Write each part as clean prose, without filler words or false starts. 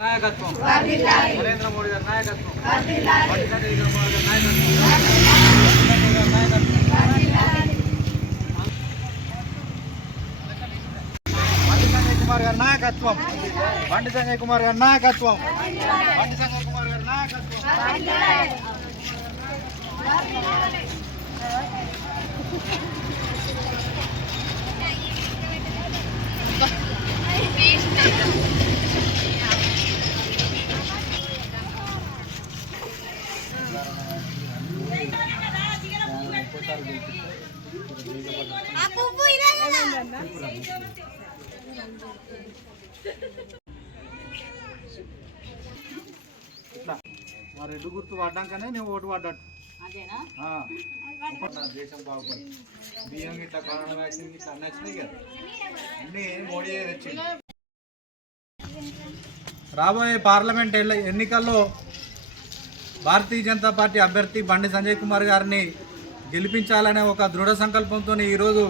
నాయకత్వం నరేంద్ర మోడీ గారి నాయకత్వం బండి సంజయ్ కుమార్ గారి నాయకత్వం బండి సంజయ్ కుమార్ గారి నాయకత్వం బండి సంజయ్ కుమార్ గారి నాయకత్వం మరి రెడ్డు గుర్తు పడ్డాకనే నువ్వు ఓటు పడ్డట్టు దేశం బాగుపడి బియ్యం ఇట్లా కరోనా వ్యాక్సిన్ ఇట్లా అన్నీ వచ్చినాయి కదా అన్నీ మోడీ తెచ్చింది. రాబోయే పార్లమెంట్ ఎన్నికల్లో భారతీయ జనతా పార్టీ అభ్యర్థి బండి సంజయ్ కుమార్ గారిని గెలిపించాలనే ఒక దృఢ సంకల్పంతో ఈరోజు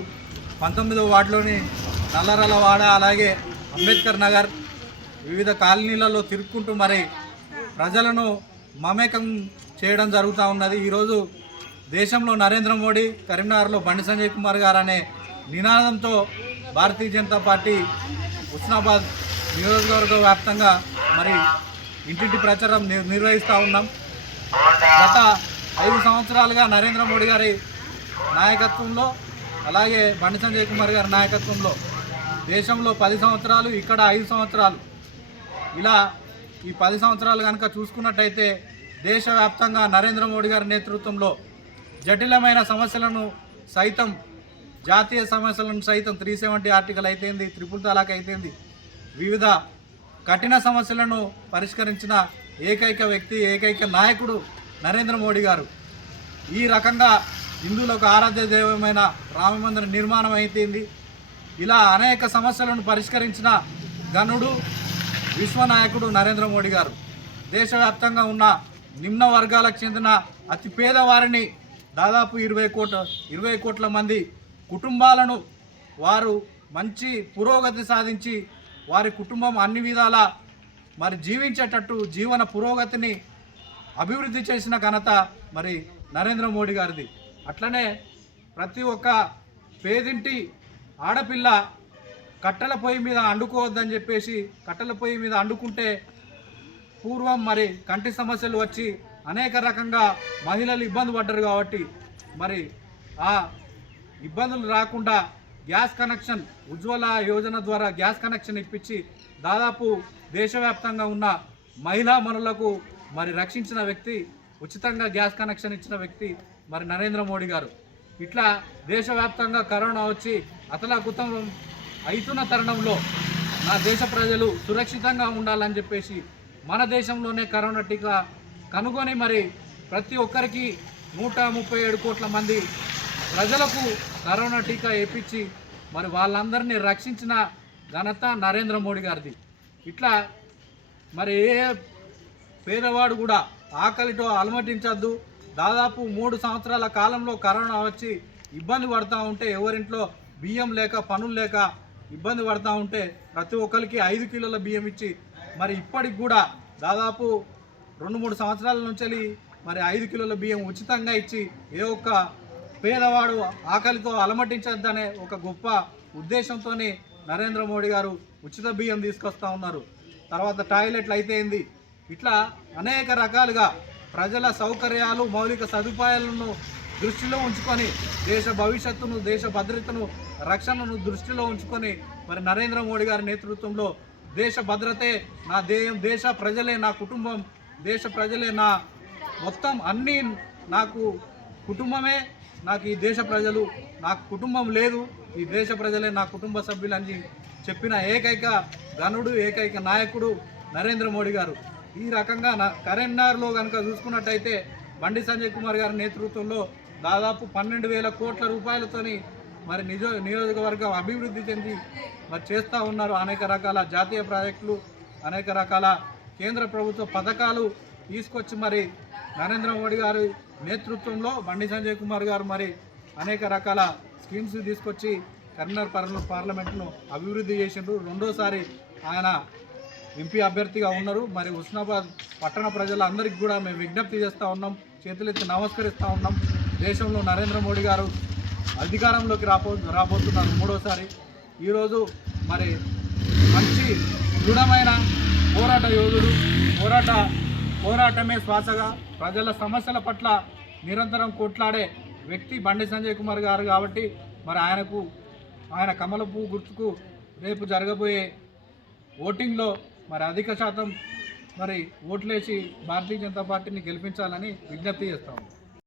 19వ వార్డులోని నల్లరలవాడ అలాగే అంబేద్కర్ నగర్ వివిధ కాలనీలలో తిరుక్కుంటూ మరి ప్రజలను మమేకం చేయడం జరుగుతూ ఉన్నది. ఈరోజు దేశంలో నరేంద్ర మోడీ, కరీంనగర్లో బండి సంజయ్ కుమార్ గారు అనే నినాదంతో భారతీయ జనతా పార్టీ హుస్నాబాద్ నియోజకవర్గ వ్యాప్తంగా మరి ఇంటింటి ప్రచారం నిర్వహిస్తూ ఉన్నాం. గత 5 సంవత్సరాలుగా నరేంద్ర మోడీ గారి నాయకత్వంలో అలాగే బండి సంజయ్ కుమార్ గారి నాయకత్వంలో దేశంలో 10 సంవత్సరాలు, ఇక్కడ 5 సంవత్సరాలు, ఇలా ఈ 10 సంవత్సరాలు కనుక చూసుకున్నట్టయితే దేశవ్యాప్తంగా నరేంద్ర మోడీ గారి నేతృత్వంలో జటిలమైన సమస్యలను సైతం, జాతీయ సమస్యలను సైతం 370 ఆర్టికల్ అయితేంది, ట్రిపుల్ తలాక్ అయితేంది, వివిధ కఠిన సమస్యలను పరిష్కరించిన ఏకైక వ్యక్తి, ఏకైక నాయకుడు నరేంద్ర మోడీ గారు. ఈ రకంగా హిందువులకు ఆరాధ్య దైవమైన రామమందిర నిర్మాణం అయితేంది, ఇలా అనేక సమస్యలను పరిష్కరించిన ఘనుడు విశ్వనాయకుడు నరేంద్ర మోడీ గారు. దేశవ్యాప్తంగా ఉన్న నిమ్న వర్గాలకు చెందిన అతి పేదవారిని దాదాపు 20 కోట్ల మంది కుటుంబాలను వారు మంచి పురోగతి సాధించి వారి కుటుంబం అన్ని విధాల మరి జీవించేటట్టు జీవన పురోగతిని అభివృద్ధి చేసిన ఘనత మరి నరేంద్ర మోడీ గారిది. అట్లనే ప్రతి ఒక్క పేదింటి ఆడపిల్ల కట్టెల పొయ్యి మీద అండుకోవద్దని చెప్పేసి, కట్టెల పొయ్యి మీద అండుకుంటే పూర్వం మరి కంటి సమస్యలు వచ్చి అనేక రకంగా మహిళలు ఇబ్బంది పడ్డారు కాబట్టి మరి ఆ ఇబ్బందులు రాకుండా గ్యాస్ కనెక్షన్, ఉజ్వల యోజన ద్వారా గ్యాస్ కనెక్షన్ ఇప్పించి దాదాపు దేశవ్యాప్తంగా ఉన్న మహిళా మనులకు మరి రక్షించిన వ్యక్తి, ఉచితంగా గ్యాస్ కనెక్షన్ ఇచ్చిన వ్యక్తి మరి నరేంద్ర మోడీ గారు. ఇట్లా దేశవ్యాప్తంగా కరోనా వచ్చి అతలాకుతం అవుతున్న తరుణంలో నా దేశ ప్రజలు సురక్షితంగా ఉండాలని చెప్పేసి మన దేశంలోనే కరోనా టీకా కనుగొని మరి ప్రతి ఒక్కరికి 137 కోట్ల మంది ప్రజలకు కరోనా టీకా వేయించి మరి వాళ్ళందరినీ రక్షించిన ఘనత నరేంద్ర మోడీ గారిది. ఇట్లా మరి ఏ పేదవాడు కూడా ఆకలితో అలమటించద్దు. దాదాపు 3 సంవత్సరాల కాలంలో కరోనా వచ్చి ఇబ్బంది పడుతూ ఉంటే, ఎవరింట్లో బియ్యం లేక పనులు లేక ఇబ్బంది పడుతూ ఉంటే ప్రతి ఒక్కరికి 5 కిలోల బియ్యం ఇచ్చి మరి ఇప్పటికి కూడా దాదాపు 2-3 సంవత్సరాల నుంచి మరి 5 కిలోల బియ్యం ఉచితంగా ఇచ్చి ఏ ఒక్క పేదవాడు ఆకలితో అలమటించద్దనే ఒక గొప్ప ఉద్దేశంతో నరేంద్ర మోడీ గారు ఉచిత బియ్యం తీసుకొస్తూ ఉన్నారు. తర్వాత టాయిలెట్లు అయితేంది, ఇట్లా అనేక రకాలుగా ప్రజల సౌకర్యాలు, మౌలిక సదుపాయాలను దృష్టిలో ఉంచుకొని దేశ భవిష్యత్తును, దేశ భద్రతను, రక్షణను దృష్టిలో ఉంచుకొని మరి నరేంద్ర మోడీ గారి నేతృత్వంలో దేశ భద్రతే నా దేశ ప్రజలే నా కుటుంబం, దేశ ప్రజలే నా మొత్తం, అన్నీ నాకు కుటుంబమే, నాకు ఈ దేశ ప్రజలు, నాకు కుటుంబం లేదు, ఈ దేశ ప్రజలే నా కుటుంబ సభ్యులని చెప్పిన ఏకైక ఘనుడు, ఏకైక నాయకుడు నరేంద్ర మోడీ గారు. ఈ రకంగా కరీంనగర్లో కనుక చూసుకున్నట్టయితే బండి సంజయ్ కుమార్ గారి నేతృత్వంలో దాదాపు 12,000 కోట్ల రూపాయలతోని మరి నియోజకవర్గం అభివృద్ధి చెంది మరి చేస్తూ ఉన్నారు. అనేక రకాల జాతీయ ప్రాజెక్టులు, అనేక రకాల కేంద్ర ప్రభుత్వ పథకాలు తీసుకొచ్చి మరి నరేంద్ర మోడీ గారి నేతృత్వంలో బండి సంజయ్ కుమార్ గారు మరి అనేక రకాల స్కీమ్స్ తీసుకొచ్చి కరీంనగర్ పార్లమెంట్ను అభివృద్ధి చేసిండ్రు. రెండోసారి ఆయన ఎంపీ అభ్యర్థిగా ఉన్నారు. మరి హుస్నాబాద్ పట్టణ ప్రజలందరికీ కూడా మేము విజ్ఞప్తి చేస్తూ ఉన్నాం, చేతులెత్తి నమస్కరిస్తూ ఉన్నాం. దేశంలో నరేంద్ర మోడీ గారు అధికారంలోకి రాబోతున్నారు మూడోసారి. ఈరోజు మరి మంచి దృఢమైన పోరాట యోధుడు, పోరాటమే శ్వాసగా ప్రజల సమస్యల పట్ల నిరంతరం కొట్లాడే వ్యక్తి బండి సంజయ్ కుమార్ గారు. కాబట్టి మరి ఆయన కమల పువ్వు గుర్తుకు రేపు జరగబోయే ఓటింగ్లో మరి అధిక శాతం మరి ఓట్లేసి భారతీయ జనతా పార్టీని గెలిపించాలని విజ్ఞప్తి చేస్తాము.